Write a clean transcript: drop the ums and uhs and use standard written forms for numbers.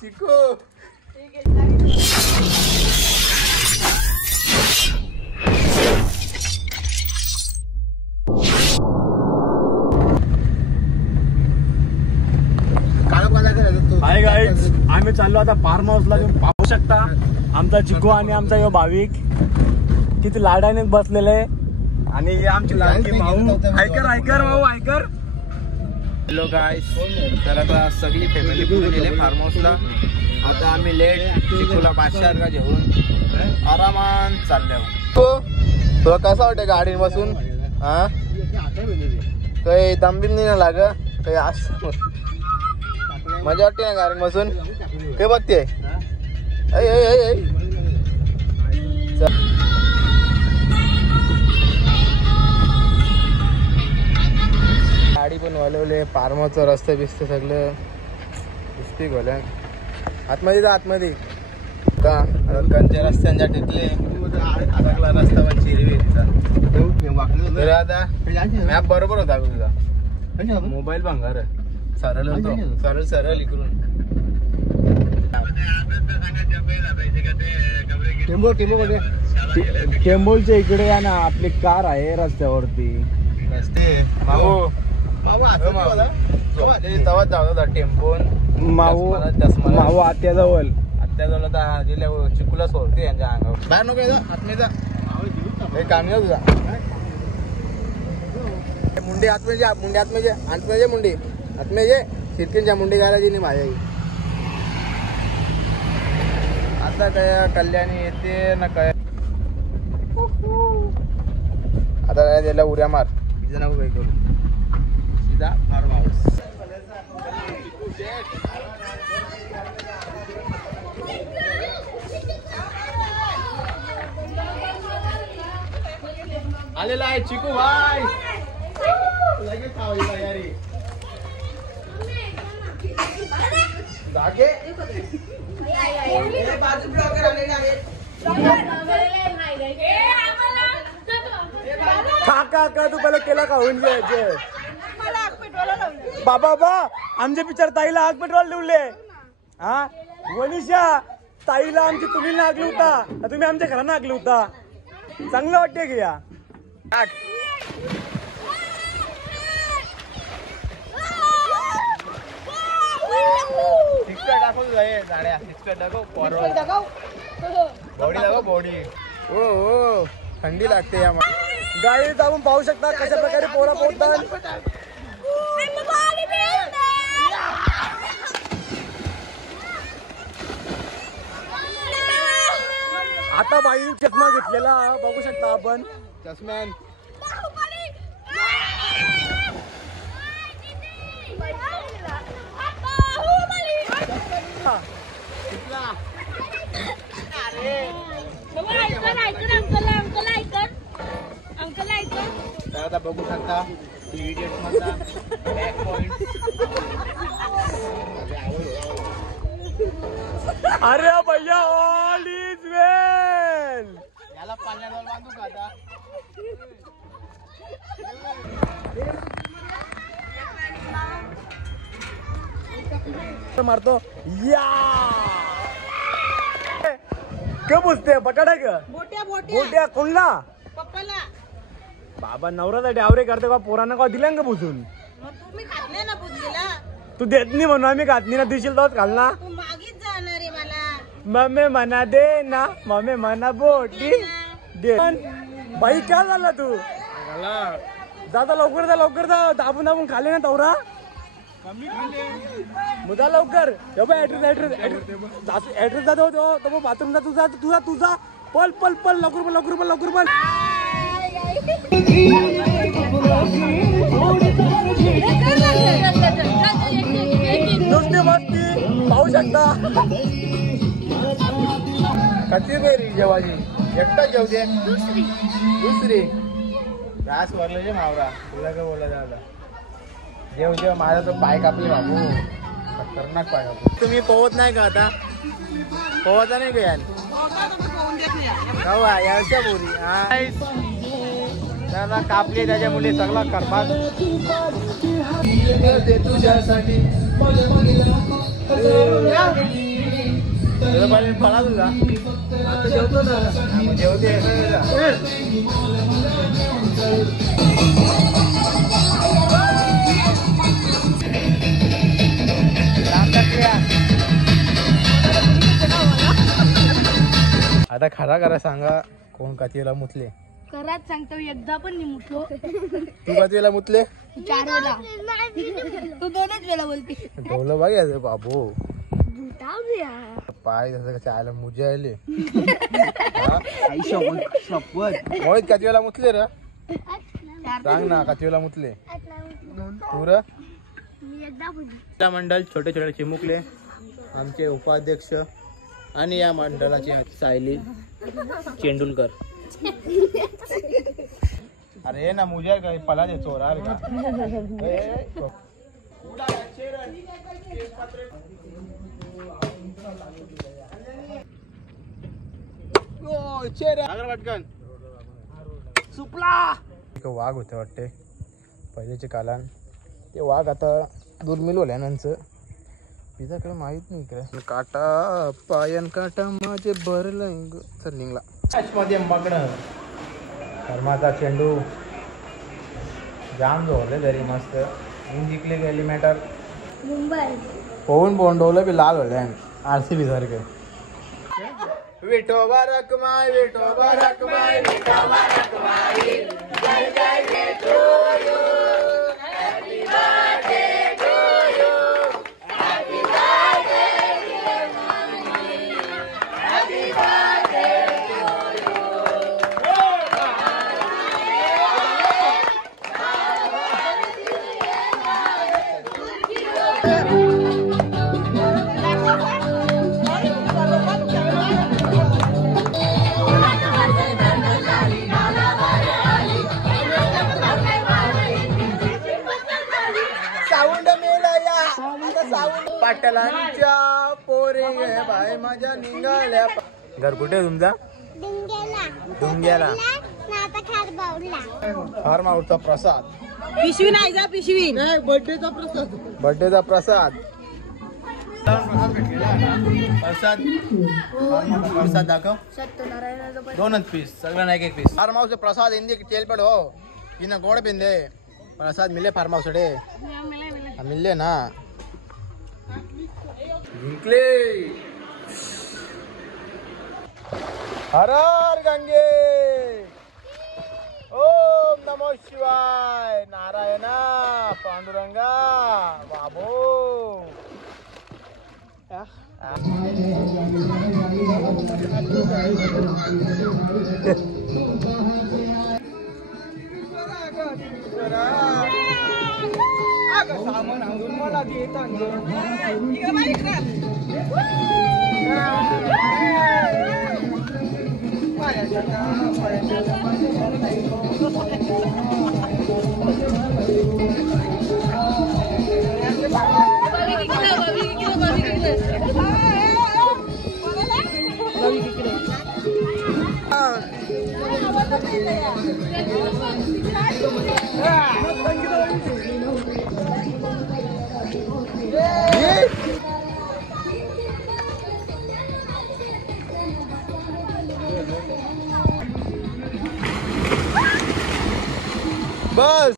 चिकू hi guys, आम्ही चाललो आता फार्म हाऊसला. तुम्ही पाहू शकता आमचा चिकू आणि आमचा यो भाविक किती लाडाने बसलेले आहे. आणि हे आमची लाडकी भाऊ. ऐकर भाऊ ऐकर. हॅलो गाईज, तर आता सगळी फॅमिली पूर्ण गेले फार्म हाऊसला. आता आम्ही लेट चिकूला 500 का घेऊन आरामात चाललो. तुला कसं वाटतं गाडीत बसून? हा, काही दमबिम नाही लाग, काही असं मजा वाटते ना गाडीत बसून. काय बघते? गाडी पण वळवले, फार्म हाऊसचा रस्ते बिस्ते सगळं दिसते गोल्या. आतमध्ये जा, आतमध्ये का कंच्या रस्त्यांच्या टिकले. आता रस्ता पण चिरवीचा. आता मॅप बरोबर होता तुझा. मोबाईल भंगार सरळ होतो, सरळ सरळ इकडून. टेंबोलच्या इकडे आहे ना आपली कार आहे रस्त्यावरती. रस्ते माऊ तवाच जाऊ होता टेम्पोन. माऊ आत्याजवळ आता गेल्या चिकूला सोडते यांच्या अंगावर. बाहेर नको आतमध्ये जा, काम नाही तुझा. मुंडी आतमध्ये जा, मुंडी आतमध्ये आतमध्ये मुंडी आतमध्ये शिरकींच्या मुंडी घालायची नाही माझ्या. आता काय कल्याणी येते ना काय. आता काय त्याला उड्या मार. तिचं नको काही करू, सीधा फार्म हाऊस. आलेला आहे चिकू भाई. लगेच खावायची तयारी. धागे का तू पहिला केला का होऊन बाबा आमच्या पिक्चर ताईला आग पेट्रोल लिवले. हा वनिशा ताईला आमची तुम्ही नागली होता, तुम्ही आमच्या घरा नागली होता. चांगलं वाटते की या बॉडी. हो थंडी लागते या. गाडी जाऊन पाहू शकता कशा प्रकारे पोरा पोहतात. आता बाई चष्मा घेतलेला बघू शकता आपण. चष्म्यान आता बघू शकता बॅक पॉइंट. अरे भैया ऑल इज वेल. याला पाण्याजवळ बांधू का आता? मारतो या. काय बोलते बटाटा का बोट्या कोणला पप्पाला? बाबा नवरा डावरे करते का पोरांना का दिल्या का बुजून? तुम्ही खातले ना बुद्धीला. तू देत नाही म्हणून आम्ही घातली ना. दिशील तोच घाल ना. तू मागीच जाणार आहे मला. मम्मी म्हणा दे ना, मम्मी म्हणा बोटी दे. बाई काय झाला तू? जाता लवकर जा. दाबून दाबून खाले ना तवरा. मुदा लवकर. ऍड्रेस जातो तो बाथरूमला. तुझा पल लवकर पण. नुसती मस्ती पाहू शकता. कधी बेरी जेवायची एकटा जेवते. दुसरी रास वरले मावरा. तुला काय बोला दादा? जेव माझा तो पाय कापले बाबू. खतरनाक पाय कापले. तुम्ही पोहत नाही का आता? पोहता नाही का यार? कवा याच्या बोरी त्याला कापली त्याच्या मुली सगळा करपात तुझ्यासाठी फळा तुझा जेवते आता खरा खरा सांगा कोण कातीला मुतले खराच सांगतो एकदा पण नाही मुतलो. तू कातीला मुतले 4 वेळा तू 2च वेळा बोलते. ढोलं बघायचं बाबू पाय तसं कसं आलं मुजे आले मोहित काती वेळा मुतले र सांग ना काती वेळा मुतले तू र मंडळ छोटे छोटे चिमुकले आमचे उपाध्यक्ष आणि या मंडळाची सायली चेंडुलकर. अरे ना मुझे काही पला दे चोर अरे पटकन सुपला वाघ होते वाटते पहिल्याचे कालान ते वाघ आता दुर्मिळ होल्यानंतर तिच्याकडे माहित नाही इकडे काटा पायन काटा माझे भरलं चल निघला मध्ये पकडं धर्माचा चेंडू जाम जोरले तरी मस्त जिंकले गेली मॅटर मुंबई होऊन बोंडवलं बी लाल होल्या RCB सारखे विठोबा रखमाई विठोबा रखमाई विठोबा रखमाई जय जय Vitho happy birthday to you happy birthday dear mummy happy birthday to पाटलांच्या पोरी बाय माझ्या निघाल्या घर कुठे तुमचा डुंग्याला फार्म हाऊसचा प्रसाद पिशवी नाही जा पिशवी बर्थडेचा प्रसाद प्रसाद दाखव 2च पीस सगळं नाही 1 पीस फार्म हाऊस प्रसाद हिंदी तेलपड हो की ना गोड पिंदे प्रसाद मिले फार्म हाऊस मिले ना जिंकले हर हर गंगे ओम नमो शिवाय नारायणा पांडुरंगा बाबो सामान आणून मला देत बस